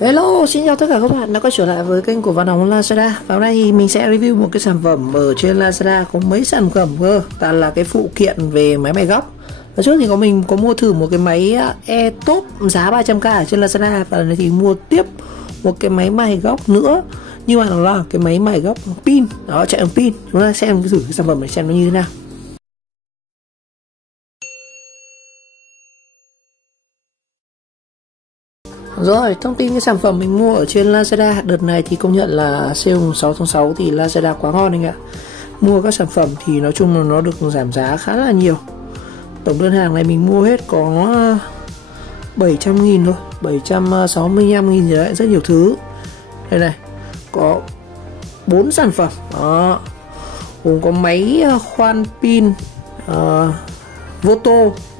Hello, xin chào tất cả các bạn đã quay trở lại với kênh của Văn Hồng Lazada. Và hôm nay thì mình sẽ review một cái sản phẩm ở trên Lazada. Có mấy sản phẩm cơ, toàn là cái phụ kiện về máy may góc. Và trước thì mình có mua thử một cái máy E-Top giá 300k ở trên Lazada. Và này thì mua tiếp một cái máy may góc nữa, nhưng mà nó là cái máy may góc pin, đó, chạy bằng pin. Chúng ta xem thử cái sản phẩm này xem nó như thế nào. Rồi, thông tin cái sản phẩm mình mua ở trên Lazada đợt này thì công nhận là sale 6/6 thì Lazada quá ngon anh ạ. Mua các sản phẩm thì nói chung là nó được giảm giá khá là nhiều. Tổng đơn hàng này mình mua hết có 700.000 thôi, 765.000 gì đấy, rất nhiều thứ. Đây này, có 4 sản phẩm. Đó. Gồm có máy khoan pin Voto.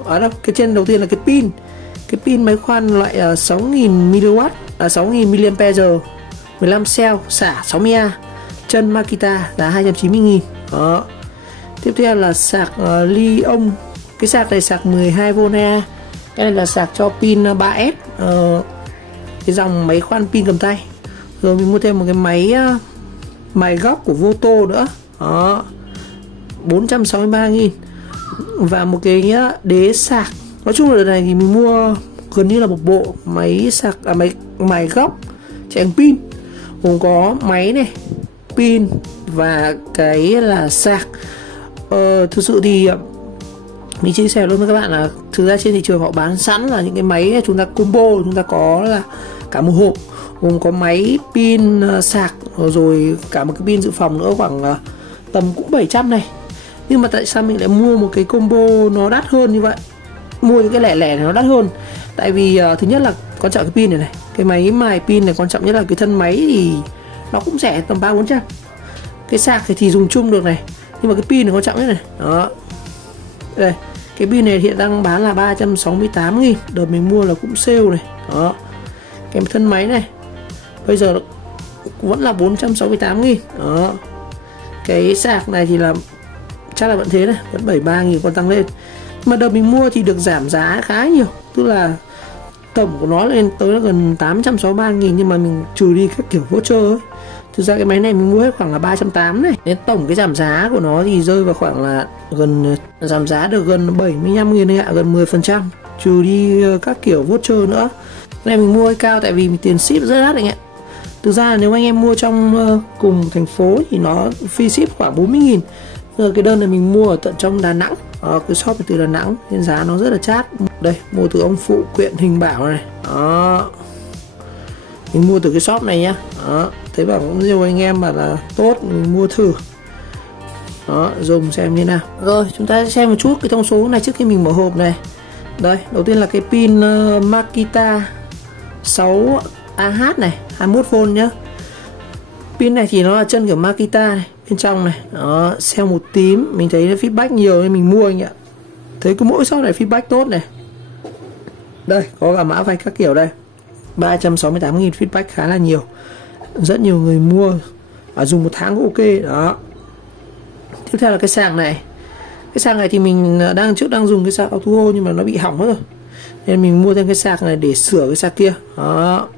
Ở đâu? Cái trên đầu tiên là cái pin. Cái pin máy khoan loại 6.000mW, 6.000mAh, 15 cell, xả 60A, chân Makita giá 290.000. Đó. Tiếp theo là sạc Li-ông. Cái sạc này sạc 12V. Cái này là sạc cho pin 3S, cái dòng máy khoan pin cầm tay. Rồi mình mua thêm một cái máy mài góc của Voto nữa. Đó. 463.000. Và một cái đế sạc. Nói chung là đợt này thì mình mua gần như là một bộ máy sạc, máy mài góc chạy bằng pin, gồm có máy này, pin và cái là sạc. Thực sự thì mình chia sẻ luôn với các bạn là thực ra trên thị trường họ bán sẵn là những cái máy chúng ta combo, chúng ta có là cả một hộp, gồm có máy, pin, sạc rồi cả một cái pin dự phòng nữa, khoảng tầm cũng 700 này. Nhưng mà tại sao mình lại mua một cái combo nó đắt hơn như vậy, mua những cái lẻ lẻ này nó đắt hơn? Tại vì thứ nhất là quan trọng cái pin này, cái máy mài pin này quan trọng nhất là cái thân máy thì nó cũng rẻ tầm 300-400. Cái sạc thì dùng chung được này, nhưng mà cái pin này quan trọng nhất này. Đó. Đây, cái pin này hiện đang bán là 368.000, đợt mình mua là cũng sale này. Đó. Cái thân máy này bây giờ vẫn là 468.000. Đó. Cái sạc này thì là chắc là vẫn thế này, vẫn 73.000, còn tăng lên. Mà đợt mình mua thì được giảm giá khá nhiều, tức là tổng của nó lên tới là gần 863.000, nhưng mà mình trừ đi các kiểu voucher ấy. Thực ra cái máy này mình mua hết khoảng là 380 này. Nên tổng cái giảm giá của nó thì rơi vào khoảng là gần, giảm giá được gần 75.000 ạ, gần 10%, trừ đi các kiểu voucher nữa. Cái này mình mua hơi cao tại vì tiền ship rất đắt anh ạ. Thực ra nếu anh em mua trong cùng thành phố thì nó free ship khoảng 40.000. Giờ cái đơn này mình mua ở tận trong Đà Nẵng, cái shop từ Đà Nẵng nên giá nó rất là chát. Đây, mua từ ông phụ quyện Hình Bảo này. Đó. Mình mua từ cái shop này nhá. Đó, thấy bảo cũng nhiều anh em mà là tốt, mình mua thử. Đó, dùng xem như nào. Rồi, chúng ta xem một chút cái thông số này trước khi mình mở hộp này. Đây, đầu tiên là cái pin Makita 6AH này, 21V nhá. Pin này thì nó là chân kiểu Makita này, bên trong này. Đó, cell màu tím, mình thấy feedback nhiều nên mình mua anh ạ. Thấy cứ mỗi shop này feedback tốt này. Đây, có cả mã vạch các kiểu đây. 368.000, feedback khá là nhiều. Rất nhiều người mua, dùng một tháng cũng ok. Đó. Tiếp theo là cái sạc này. Cái sạc này thì mình đang dùng cái sạc Auto nhưng mà nó bị hỏng hết rồi, nên mình mua thêm cái sạc này để sửa cái sạc kia. Đó.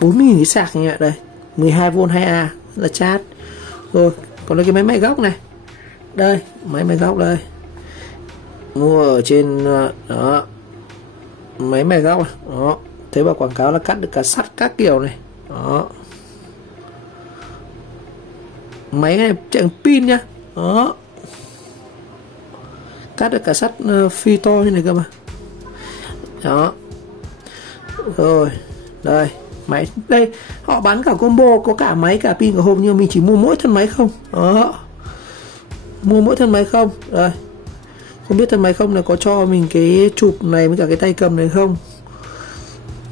40.000 cái sạc như vậy đây. 12V 2A, rất là chát. Rồi, còn cái máy may góc này. Đây, máy may góc đây. Mua ở trên đó. Máy may góc này. Đó. Thấy vào quảng cáo là cắt được cả sắt các kiểu này. Đó. Máy này chạy bằng pin nhá. Đó. Cắt được cả sắt phi to như này cơ mà. Đó. Rồi, đây. Máy đây, họ bán cả combo, có cả máy cả pin cả hộp, nhưng mình chỉ mua mỗi thân máy không. Đó. Mua mỗi thân máy không. Đây. Không biết thân máy không là có cho mình cái chụp này với cả cái tay cầm này không.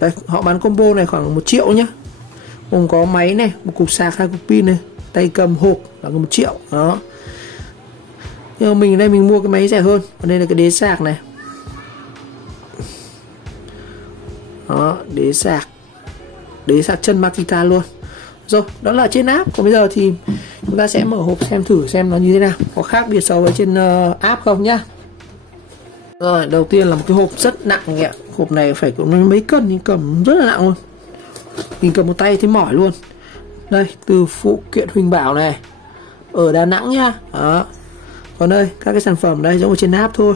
Đây, họ bán combo này khoảng 1 triệu nhá. Gồm có máy này, một cục sạc, 2 cục pin này, tay cầm, hộp là 1 triệu. Đó. Nhưng mà mình đây mình mua cái máy rẻ hơn. Còn đây là cái đế sạc này. Đó, đế sạc. đế sạc chân Makita luôn. Rồi, đó là trên app. Còn bây giờ thì chúng ta sẽ mở hộp xem thử xem nó như thế nào, có khác biệt so với trên app không nhá. Rồi, đầu tiên là một cái hộp rất nặng nhỉ. Hộp này phải cũng mấy cân, nhưng cầm rất là nặng luôn. Mình cầm một tay thấy mỏi luôn. Đây, từ phụ kiện Huỳnh Bảo này, ở Đà Nẵng nhá. Đó. Còn đây, các cái sản phẩm đây giống ở trên app thôi.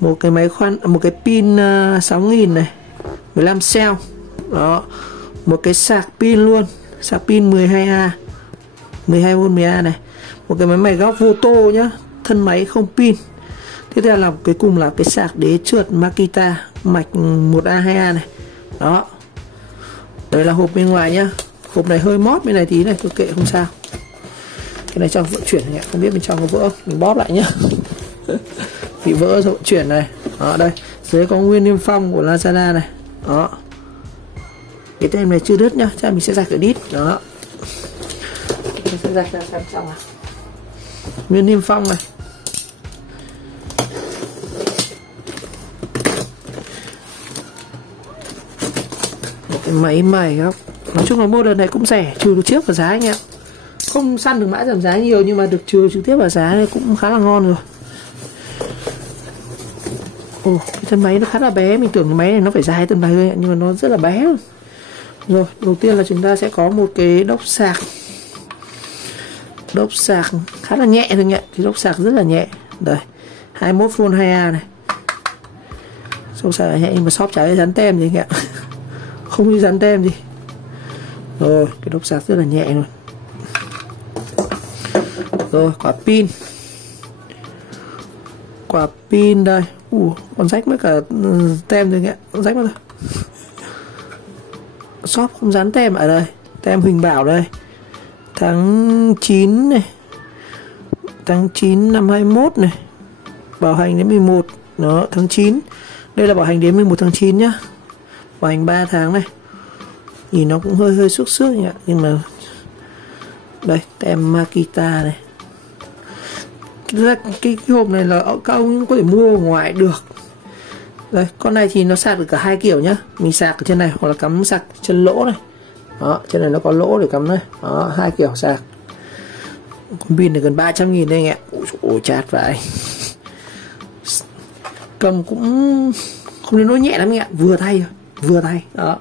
Một cái máy khoan, một cái pin 6000 này, 15 cell. Đó. Một cái sạc pin luôn, sạc pin 12A, 12V 10A này. Một cái máy góc vô tô nhá, thân máy không pin. Tiếp theo là cuối cùng là cái sạc đế trượt Makita mạch 1A 2A này. Đó. Đây là hộp bên ngoài nhá. Hộp này hơi mót bên này tí này, tôi kệ không sao. Cái này cho vận chuyển nhỉ, không biết bên trong có vỡ, mình bóp lại nhá. Bị vỡ rồi vận chuyển này. Đó đây, dưới có nguyên niêm phong của Lazada này. Đó. Cái tem này chưa đứt nhá, chắc mình sẽ rạch cái đít. Đó. Mình sẽ rạch ra xem trong nào. Nguyên niêm phong này. Một cái máy mày không. Nói chung là model này cũng rẻ, trừ được trước vào giá anh em. Không săn được mã giảm giá nhiều nhưng mà được trừ trực tiếp vào giá này cũng khá là ngon rồi. Ồ, cái thân máy nó khá là bé, mình tưởng cái máy này nó phải dài tầm này thôi nhưng mà nó rất là bé. Rồi, đầu tiên là chúng ta sẽ có một cái đốc sạc. Đốc sạc khá là nhẹ thôi nhỉ, cái đốc sạc rất là nhẹ. Đây, 21V 2A này. Đốc sạc nhẹ nhưng mà shop chả dán tem gì ạ. Không đi dán tem gì. Rồi, cái đốc sạc rất là nhẹ luôn. Rồi, quả pin. Quả pin đây. Còn rách mất cả tem rồi ạ. Còn rách mất rồi. Shop không dán tem ở đây. Tem Huỳnh Bảo đây. Tháng 9 này. Tháng 9 năm 21 này. Bảo hành đến 11. Đó, tháng 9. Đây là bảo hành đến 11 tháng 9 nhá. Bảo hành 3 tháng này. Nhìn nó cũng hơi xước xước nhỉ. Nhưng mà đây, tem Makita này. Cái hộp này là các ông có thể mua ở ngoài được. Đây, con này thì nó sạc được cả hai kiểu nhá. Mình sạc ở trên này hoặc là cắm sạc chân lỗ này. Đó, trên này nó có lỗ để cắm đây. Đó, hai kiểu sạc. Con pin này gần 300.000 đây anh ạ. Ôi chát vậy. Cầm cũng không đến nỗi nhẹ lắm anh ạ, vừa tay thôi, vừa tay. Đó.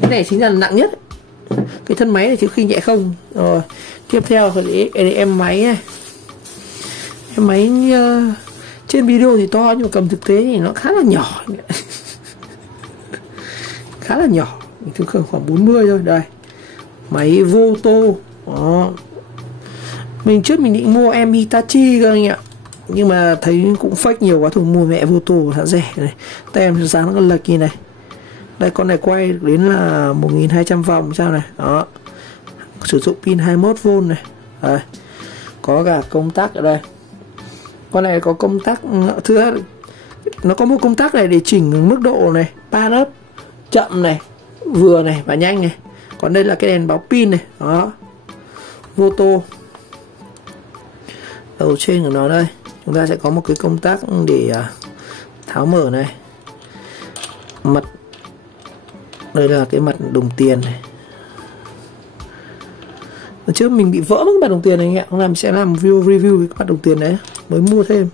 Cái này chính là nặng nhất. Cái thân máy này chứ khi nhẹ không. Rồi, tiếp theo thì em máy này. Em máy trên video thì to nhưng mà cầm thực tế thì nó khá là nhỏ. Khá là nhỏ, mình thường khoảng 40 thôi. Đây, máy vô tô. Đó. Mình trước mình định mua em Hitachi cơ anh ạ, nhưng mà thấy cũng fake nhiều quá, thôi mua mẹ vô tô khá rẻ này. Tem dáng nó còn lệch như này. Đây, con này quay đến là 1200 vòng sao này. Đó. Sử dụng pin 21V này. Đây. Có cả công tắc ở đây. Con này có công tắc thứ hai, nó có một công tắc này để chỉnh mức độ này, power up, chậm này, vừa này và nhanh này. Còn đây là cái đèn báo pin này. Đó. Vô tô. Đầu trên của nó đây, chúng ta sẽ có một cái công tắc để tháo mở này. Mặt đây là cái mặt đồng tiền này. Trước mình bị vỡ mất cái mặt đồng tiền này anh ạ. Hôm nay mình sẽ làm review cái mặt đồng tiền đấy, mới mua thêm.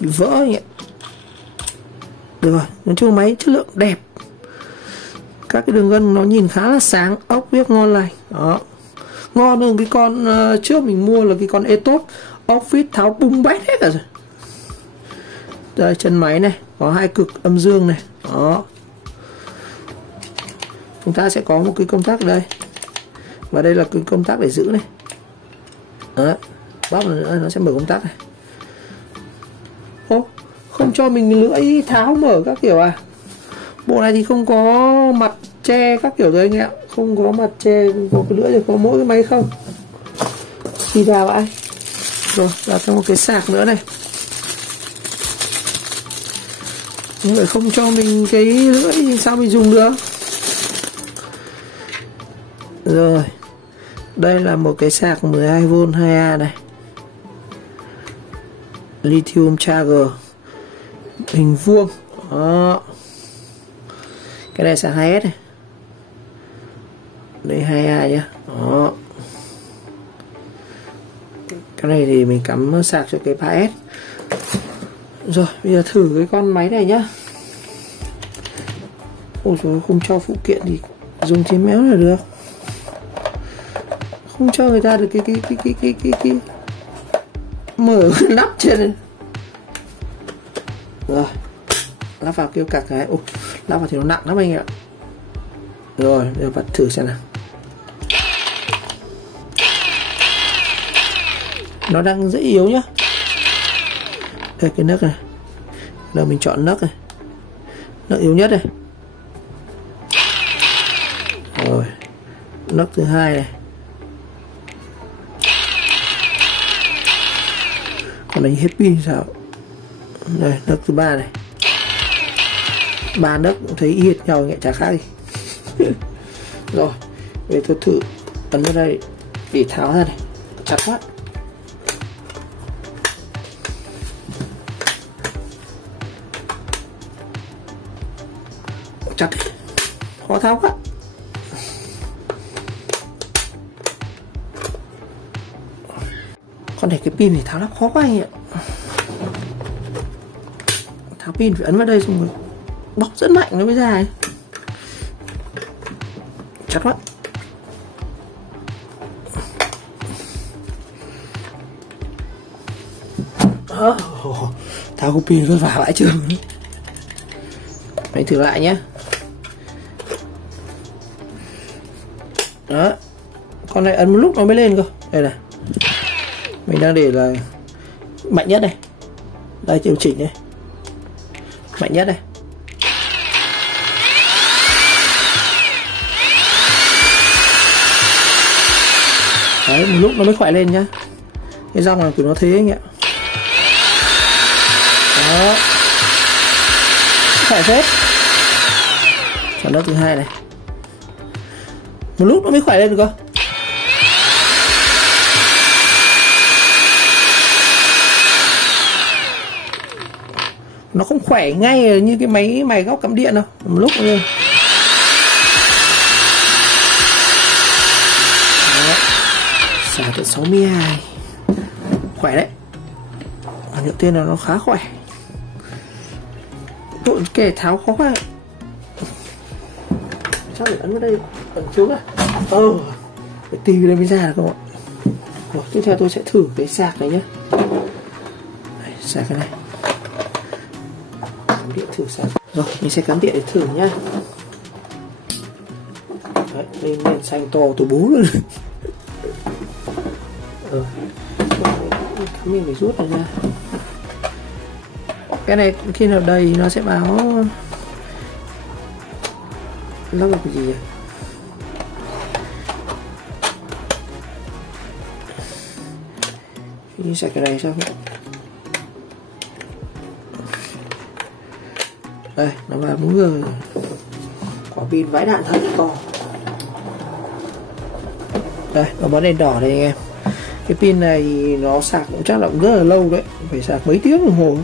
Bị vỡ anh ạ. Được rồi, nói chung máy chất lượng đẹp. Các cái đường gân nó nhìn khá là sáng, ốc viết ngon lành. Đó. Ngon hơn cái con trước mình mua là cái con Etop, ốc vít tháo bung bét hết cả rồi. Đây, chân máy này, có hai cực âm dương này. Đó. Chúng ta sẽ có một cái công tắc ở đây. Và đây là cái công tắc để giữ này. Đó. Bóp nữa nó sẽ mở công tắc này. Ô, không cho mình lưỡi tháo mở các kiểu à. Bộ này thì không có mặt che các kiểu rồi anh ạ. Không có mặt che, không có cái lưỡi thì có mỗi cái máy không. Đi vào vậy. Rồi, đặt thêm một cái sạc nữa này. Nhưng phải không cho mình cái lưỡi thì sao mình dùng được. Rồi. Đây là một cái sạc 12V 2A này. Lithium charger. Hình vuông. Đó. Cái này sạc 2S này. Đây 22 nhá. Đó. Cái này thì mình cắm sạc cho cái 3S. Rồi bây giờ thử cái con máy này nhá. Ôi trời, không cho phụ kiện thì dùng chém méo là được, không cho người ta được cái mở nắp trên này. Rồi lắp vào kêu cạc cái. Ôi, lắp vào thì nó nặng lắm anh ạ. Rồi bây giờ bật thử xem nào. Nó đang rất yếu nhá. Đây cái nấc này, giờ mình chọn nấc này, nấc yếu nhất này. Rồi nấc thứ hai này, còn đánh hết pin sao. Đây nấc thứ ba này, ba nấc cũng thấy y hệt nhau, nghe chả khác gì. Rồi về tôi thử ấn vào đây để tháo ra này, chặt quá. Chặt đi, khó tháo quá. Con này cái pin thì tháo lắp khó quá anh ạ. Tháo pin phải ấn vào đây xong rồi bóc rất mạnh nó mới ra ấy. Chặt quá. Tháo cục pin vất vả vãi chưởng. Hãy thử lại nhé. Đó, con này ấn một lúc nó mới lên cơ. Đây này, mình đang để là mạnh nhất này, đây điều chỉnh này, mạnh nhất này. Đấy, một lúc nó mới khỏe lên nhá. Cái dòng này của nó thế anh ạ. Đó, khỏe phết. Còn lớp thứ hai này, một lúc nó mới khỏe lên được cơ. Nó không khỏe ngay như cái máy mài góc cắm điện đâu, một lúc thôi. Xả tới 62, khỏe đấy. Nhựa tên là nó khá khỏe. Tụi kẻ tháo khó quá. Chắc để ấn vào đây, ấn xuống à. Phải tìm đây mới ra được không ạ. Rồi, tiếp theo tôi sẽ thử cái sạc này nhé. Đây, sạc cái này. Cắm điện thử sạc. Rồi, mình sẽ cắm điện để thử nhá. Đấy, đây đèn xanh to từ 4 luôn. Mình phải rút này ra. Cái này khi nào đầy nó sẽ báo lắp vào cái gì vậy? Như sạch cái này sao? Đây, nó vào đúng rồi. Quả pin vãi đạn thật to. Đây, nó bật đèn đỏ đây anh em. Cái pin này nó sạc cũng chắc là cũng rất là lâu đấy, phải sạc mấy tiếng đồng hồ.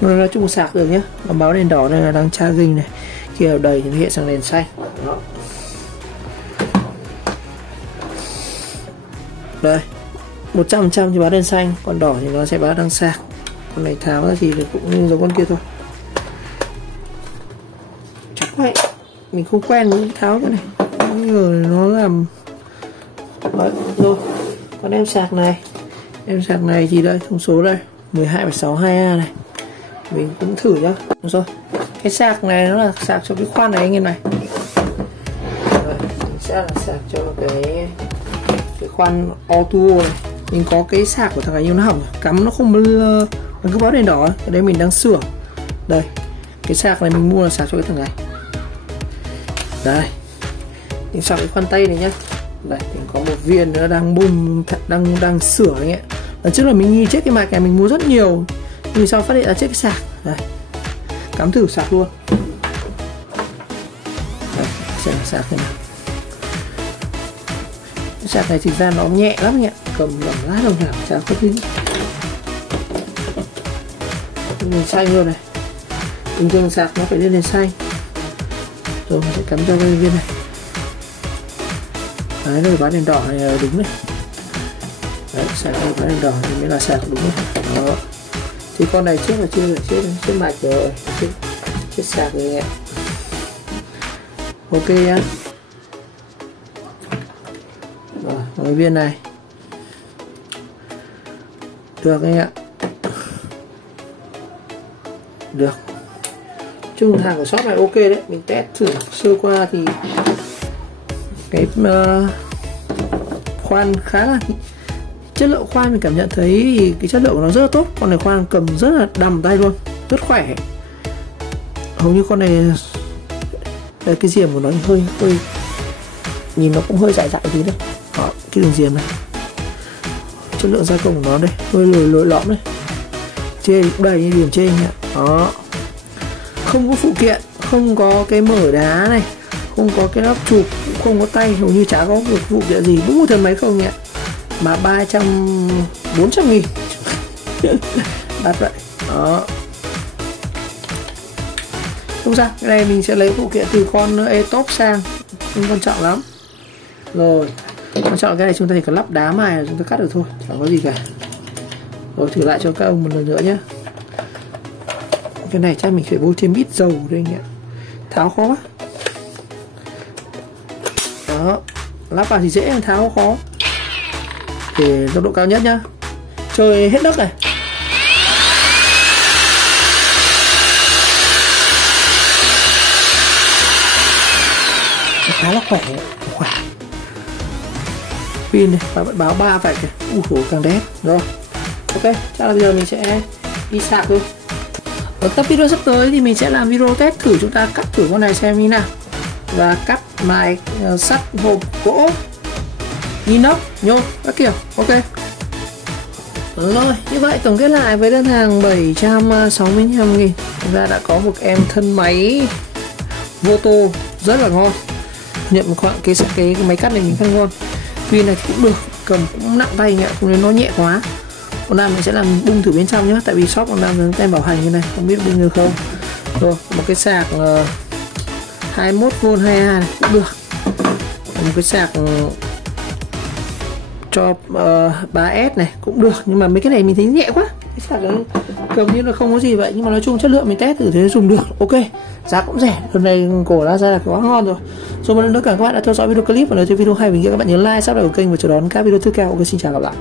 Nói chung sạc được nhé. Nó báo đèn đỏ này là đang charging này. Khi nào đầy thì nó hiện sang đèn xanh. Đó. Đây, 100% thì báo đèn xanh, còn đỏ thì nó sẽ báo đang sạc. Con này tháo ra thì cũng như giống con kia thôi. Chắc vậy, mình không quen với tháo cái này. Bây giờ nó làm. Đấy, rồi. Còn em sạc này thì đây, thông số đây 12,62A này. Mình cũng thử nhá. Rồi, cái sạc này nó là sạc cho cái khoan này anh em này. Rồi, mình sẽ là sạc cho cái khoan auto này. Mình có cái sạc của thằng này nhưng nó hỏng, cắm nó không cứ báo đèn đỏ. Cái đấy mình đang sửa. Đây, cái sạc này mình mua là sạc cho cái thằng này. Đây, mình sạc cái khoan tay này nhá. Đây, mình có một viên nữa đang bung, đang sửa anh ạ. Lần trước là mình nghi chết cái mạch này, mình mua rất nhiều, nhưng sau phát hiện là chết cái sạc. Đây, cắm thử sạc luôn. Đây, xem sạc thế nào. Cái sạc này thực ra nó nhẹ lắm anh ạ, cầm lỏng lát đồng nào chả có thứ. Mình xanh luôn này. Bình thường sạc nó phải lên đèn xanh. Rồi mình sẽ cắm cho cái viên này. Đấy, đây bán đèn đỏ này là đúng này. Đấy, sạc này bán đèn đỏ thì mới là sạc đúng này. Đó. Thì con này trước là chưa mạch rồi, chết sạc rồi ạ. Ok nhá. Rồi, cái viên này được anh ạ. Được. Chung hàng của shop này ok đấy, mình test thử sơ qua thì cái khoan khá là chất lượng khoan, mình cảm nhận thấy thì cái chất lượng của nó rất là tốt. Con này khoan cầm rất là đầm tay luôn, rất khỏe. Hầu như con này đây, cái diềm của nó hơi nhìn nó cũng hơi dại tí đấy. Đó, cái đường diềm này, chất lượng gia công của nó đây hơi lồi lõm đây, chê cũng đầy như điểm chê nhỉ. Đó, không có phụ kiện, không có cái mở đá này, không có cái nắp chụp, cũng không có tay, hầu như chả có một phụ kiện gì, đúng một thân máy không nhỉ. Mà 400 nghìn đắt vậy. Đó, không sao, cái này mình sẽ lấy phụ kiện từ con E-top sang, không quan trọng lắm. Rồi, quan trọng cái này chúng ta chỉ cần lắp đá mài là chúng ta cắt được thôi, chẳng có gì cả. Rồi thử lại cho các ông một lần nữa nhé. Cái này chắc mình phải bôi thêm ít dầu đây nhỉ, tháo khó quá. Đó, lắp vào thì dễ, tháo khó. Để tốc độ cao nhất nhá, chơi hết đất này. Khá là khỏe. Pin này, và báo 3 vậy kìa. Ui càng đẹp. Rồi, ok, chắc là bây giờ mình sẽ đi sạc thôi. Ở tập video sắp tới thì mình sẽ làm video test thử, chúng ta cắt thử con này xem như nào. Và cắt mài sắt, hộp gỗ, inox, nhôm các kiểu. Ok. Rồi, như vậy tổng kết lại với đơn hàng 765.000, chúng ta đã có một em thân máy Voto rất là ngon. Nhận một khoảng cái máy cắt này mình khá ngon. Pin này thì cũng được, cầm cũng nặng tay nhỉ, không nên nó nhẹ quá. Con nam mình sẽ làm bung thử bên trong nhé, tại vì shop con nam dán tem bảo hành như này, không biết bung được không. Rồi, một cái sạc 21V 22 này cũng được. Một cái sạc cho 3S này cũng được, nhưng mà mấy cái này mình thấy nhẹ quá, cái sạc nó cầm như là không có gì vậy, nhưng mà nói chung chất lượng mình test thử thế dùng được. Ok, giá cũng rẻ, lần này cổ ra là quá ngon rồi. Rồi một lần nữa cảm ơn các bạn đã theo dõi video clip, và nếu thấy video hay mình nghĩ các bạn nhớ like, subscribe của kênh và chờ đón các video tiếp theo. Ok, xin chào các bạn.